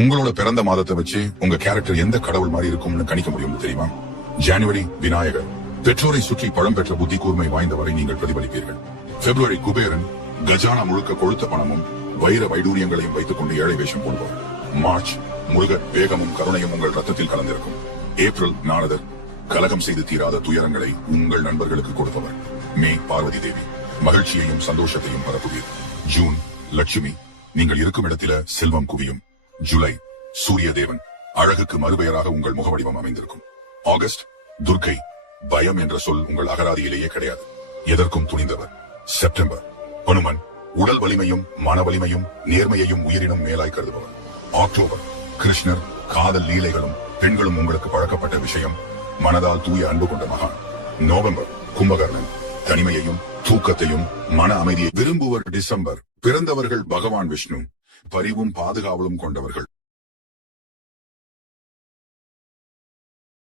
உங்களோட பிறந்த மாதத்தை வச்சு உங்க கேரக்டர் எந்த கடவுள் மாதிரி இருக்கும்னு கணிக்க முடியும் தெரியுமா? ஜனவரி விநாயகர், பெற்றோரை சுற்றி பழம் பெற்ற புத்தி கூர்மை வாய்ந்தவரை நீங்கள் பிரதிபலிப்பீர்கள். பிப்ரவரி குபேரன், கஜானா முழுக்க கொழுத்த பணமும் வைர வைடூரியங்களையும் வைத்துக் கொண்டு ஏழை வேஷம் போடுவார். மார்ச் முருகர், வேகமும் கருணையும் உங்கள் ரத்தத்தில் கலந்திருக்கும். ஏப்ரல் நாரதர், கலகம் செய்து தீராத துயரங்களை உங்கள் நண்பர்களுக்கு கொடுப்பவர். மே பார்வதி தேவி, மகிழ்ச்சியையும் சந்தோஷத்தையும் பரப்புவீர். ஜூன் லட்சுமி, நீங்கள் இருக்கும் இடத்தில செல்வம் குவியும். ஜூலை சூரிய தேவன், அழகுக்கு மறுபெயராக உங்கள் முகவடிவம் அமைந்திருக்கும். ஆகஸ்ட் துர்க்கை, பயம் என்ற சொல் உங்கள் அகராதியிலேயே கிடையாது, எதற்கும் துணிந்தவர். செப்டம்பர் ஹனுமன், உடல் வலிமையும் மன வலிமையும் நேர்மையையும் உயிரினும் மேலாய் கருதுபவர். அக்டோபர் கிருஷ்ணர், காதல் லீலைகளும் பெண்களும் உங்களுக்கு பழக்கப்பட்ட விஷயம், மனதால் தூய அன்பு கொண்ட மகான். நவம்பர் கும்பகர்ணன், தனிமையையும் தூக்கத்தையும் மன அமைதியை விரும்புவர். டிசம்பர் பிறந்தவர்கள் பகவான் விஷ்ணு, பரிவும் பாதுகாவலும் கொண்டவர்கள்.